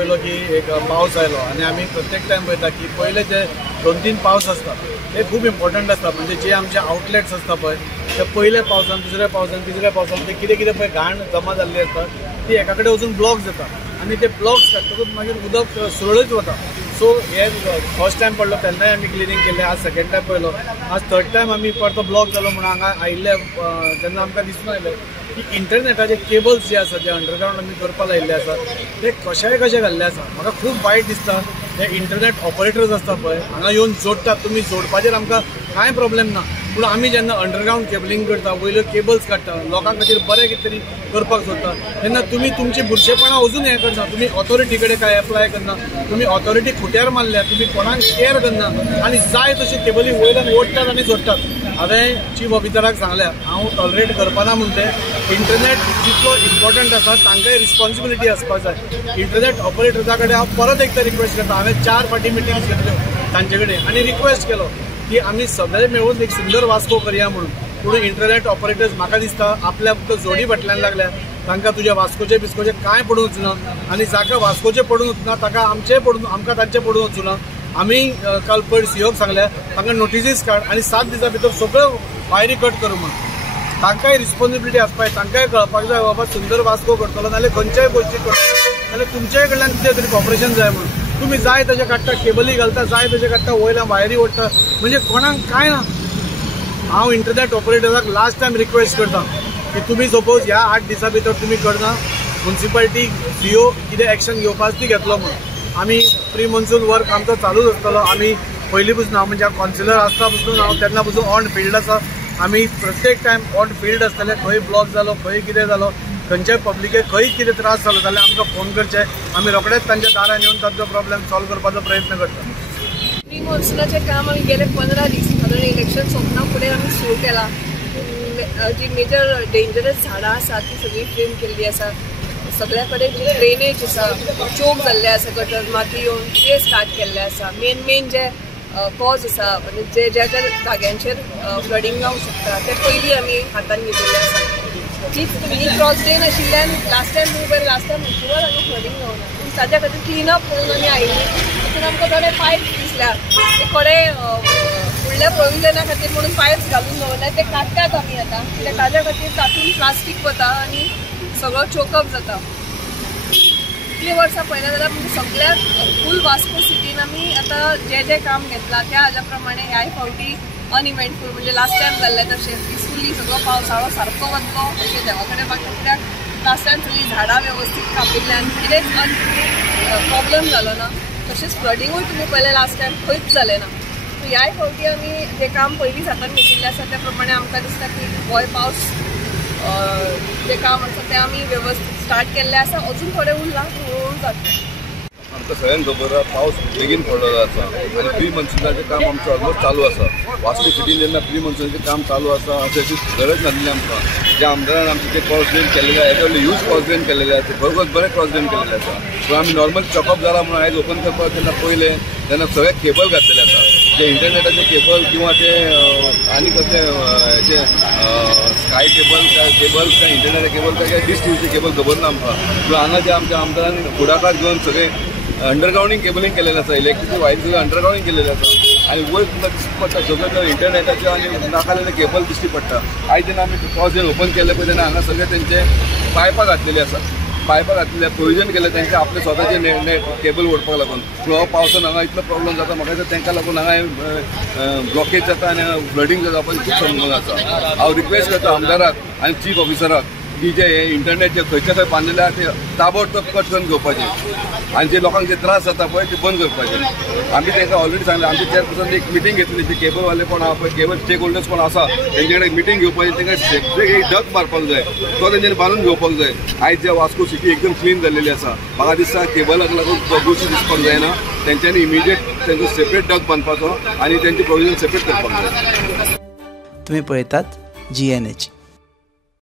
पयलो की एक पावस आयलो आनी आमी प्रत्येक टायम पळयता की पयले जे 2-3 पावस आसता ते खूब इम्पॉर्टंट आसता. म्हणजे जे आमचे आउटलेट्स आसता पळय ते पयले पावसान दुसऱ्या पावसान तिसऱ्या पावसान ते कितें कितें पळय घाण जमा जाल्ली आसता ती एका कडेन वचून ब्लॉक जाता आनी ते ब्लॉक्स काडटकूच मागीर उदक सुरळीत वता. सो हे फर्स्ट टायम पडलो तेन्नाय आमी क्लिनींग केलें. आज सेकंड टायम पळयलो. आज थर्ड टायम आमी परतो ब्लॉक जालो म्हणून हांगा आयिल्ले जेन्ना आमकां दिसून आयलें की इंटरनेटाचे केबल्स जे आसा जे अंडरग्रावंड आमी करपाक लायिल्ले आसा ते कशे घाल्ले आसा. म्हाका खूब वायट दिसता. हे इंटरनेट ऑपरेटर्स आसता पळय हांगा येवन जोडटात. तुमी जोडपाचेर आमकां कांय प्रॉब्लेम ना, पूण आमी जेन्ना अंडरग्रावंड केबलिंग करता वयल्यो केबल्स काडटा लोकां खातीर बरें कितें तरी करपाक सोदता तेन्ना तुमी तुमची बुरशेपणां अजून हें करना. तुमी ऑथॉरिटी कडेन काय एप्लाय करना. तुमी ऑथॉरिटी खुट्यार मारल्या. तुमी कोणाक केअर करना आनी जाय तशी केबली वयल्यान ओडटात आनी जोडटात. हांवें चीफ ऑफिसराक सांगल्या हांव टॉलरेट करपाना म्हणून ते इंटरनेट जितलो इम्पॉर्टंट आसा तांकांय रिस्पॉन्सिबिलिटी आसपाक जाय. इंटरनेट ऑपरेटर्सा कडेन हांव परत एकदा रिक्वेस्ट करता. हांवें 4 फावटी मिटिंग्स घेतल्यो तांचे कडेन आनी रिक्वेस्ट केलो की आमी सगळे मेळून एक सुंदर वास्को करया म्हणून. पूण इंटरनेट ऑपरेटर्स म्हाका दिसता आपल्या फक्त जोडी फाटल्यान लागल्या. तांकां तुज्या वास्कोचे बिस्कोचे कांय पडून वचना आनी जाका वास्कोचे पडून वचना ताका आमकां तांचे पडून वचना. आमी काल पयर सीओक सांगल्या तांकां नोटिसीस काड आनी 7 दिसां भितर सगळ्यो वायरी कट कर म्हणून. तांकांय रिस्पॉन्सिबिलिटी आसपाक जाय. तांकांय कळपाक जाय बाबा सुंदर वास्को करतलो नाल्यार खंयच्याय गोश्टी करतलो जाल्यार तुमच्याय कडल्यान कितें तरी कॉपरेशन जाय म्हणून. तुमी जाय तशें काडटा केबली घालता जाय तशें काडटा वयल्यान वायरी ओडटा म्हणजे कोणाक कांय ना. हांव इंटरनेट ऑपरेटराक लास्ट टायम रिक्वेस्ट करता की तुमी सपोज ह्या 8 दिसां भितर तुमी करना म्युन्सिपालिटी सीओ कितें एक्शन घेवपाक ती घेतलो म्हणून. आमी प्री मॉन्सून वर्क आमचो चालूच आसतलो. आमी पयलीं पसून हांव म्हणजे कॉन्सिलर आसता पसून हांव तेन्ना पसून ऑन फील्ड आसा. आमी प्रत्येक टायम ऑन फील्ड आसतले. खंय ब्लॉक जालो खंय कितें जालो खंयच्याय पब्लिकेक खंय कितें त्रास जालो जाल्यार आमकां फोन करचे. आमी रोखडेच तांच्या दारान येवन तांचो प्रॉब्लेम सॉल्व करपाचो प्रयत्न करता. प्री मॉन्सूनाचें काम आमी गेले 15 दीस साधारण इलेक्शन सोंपना फुडें आमी सुरू केला. जी मेजर डेंजरस झाडां आसा ती सगळी क्लीन केल्ली आसा. सगळ्या कडेन जी ड्रेनेज आसा चोक जाल्ले आसा गटर माती येवन ते स्टार्ट केल्ले आसा. मेन जे कॉज आसा म्हणजे ज्या जाग्यांचेर फ्लडींग जावंक शकता ते पयलीं आमी हातान घेतिल्ले आसा. जी क्रॉस ड्रेन आशिल्ल्यान लास्ट टायम म्हणटल्यार आमी फ्लडींग जावना पूण ताज्या खातीर क्लिनअप करून आमी आयिल्ली. तातूंत आमकां थोडे पायप्स दिसल्या ते थोडे फुडल्या प्रोविजना खातीर म्हणून पायप्स घालून दवरल्यात ते काडटात आमी आतां कित्याक ताज्या खातीर तातूंत प्लास्टीक वता आनी सगळो चोकअप जाता. इतली वर्सां पळयना जाल्यार सगळ्याक फूल वास्को सिटीन आमी आतां जे काम घेतला त्या हाज्या प्रमाणे ह्याय फावटी अनइव्हेंटफूल म्हणजे लास्ट टायम जाल्ले तशें पिसफुली सगळो पावसाळो सारको वतलो अशें देवा कडेन मागता. कित्याक लास्ट टायम सगळीं झाडां वेवस्थीत कापिल्ल्यान कितेंच प्रॉब्लेम जालो ना. तशेंच फ्लडींगूय तुमी पळयलें लास्ट टायम खंयच जालें ना. ह्याय फावटी आमी जें काम पयलींच हातान घेतिल्लें आसा त्या प्रमाणे आमकां दिसता की गोंय पावस जे काम आसा ते आमी वेवस्थीत स्टार्ट केल्ले आसा. अजून थोडे उरला हळूहळू जाता. आमकां सगळ्यांक खबर आसा पावस बेगीन पडलेलो आसा आनी प्री मॉन्सूनाचें काम आमचें ऑलमोस्ट चालू आसा. वास्को सिटीन जेन्ना प्री मॉन्सूनाचें काम चालू आसा अशी गरज नासली आमकां. ज्या आमदारान आमचे जे क्रॉस ड्रेन केल्लेले आसा हेजे यूज क्रॉस ड्रेन केल्लेले आसा ते खरोखर बरें क्रॉस ड्रेन केल्लेले आसा. सो आमी नॉर्मल चॉकअप जाला म्हणून आयज ओपन करपाक तेन्ना पयले तेन्ना सगळे केबल घातलेले आसा. जे इंटरनेटाचे केबल किंवा ते आनी कसले हेचे स्काय केबल काय इंटरनेट केबल काय डिश टीव्हीचे केबल खबर ना आमकां. सो हांगा जे आमच्या आमदारान फुडाकार घेवन सगळे अंडरग्राउंडिंग केबलिंग केलेलें आसा. इलेक्ट्रिसिटी वायर सगळें अंडरग्राउंडिंग केलेलें आसा आनी वयर तुमकां दिश्टी पडटा सगळें इंटरनेटाचे आनी नाकालेले केबल दिश्टी पडटा. आयज जेन्ना आमी क्रॉस ड्रेन ओपन केले पळय तेन्ना हांगा सगळे तेंचे पायपां घातलेली आसा. पायपां घातलेले प्रोविजन केलें तेंचे आपले स्वताचे केबल ओडपाक लागून. पूण हो पावसान हांगा इतलो प्रॉब्लेम जाता म्हाका दिसता तांकां लागून हांगा ब्लॉकेज जाता आनी फ्लडींग जावपाची खूब संभावना आसा. हांव रिक्वेस्ट करता आमदाराक आनी चीफ ऑफिसराक की जे इंटरनेट जे खंयचे खंय बांदिल्ले आसा ते ताबडतोब कट करून घेवपाचे आनी जे लोकांक जे त्रास जाता पळय ते बंद करपाचे. आमी तांकां ऑलरेडी सांगलें. आमचे चेअरपर्सन एक मिटींग घेतली. जे केबलवाले कोण आसा पळय केबल स्टेक होल्डर्स कोण आसा तेंचे कडेन मिटींग घेवपाची. तांकां सेपरेट एक डक मारपाक जाय तो तेंच्यांनी बांदून घेवपाक जाय. आयज जे वास्को सिटी एकदम क्लीन जाल्लेली आसा. म्हाका दिसता केबलाक लागून प्रदूषण दिसपाक जायना. तेंच्यांनी इमिडिएट तेंचो सेपरेट डक बांदपाचो आनी तेंचे प्रोविजन सेपरेट करपाक जाय. तुम्ही पळयतात GNH.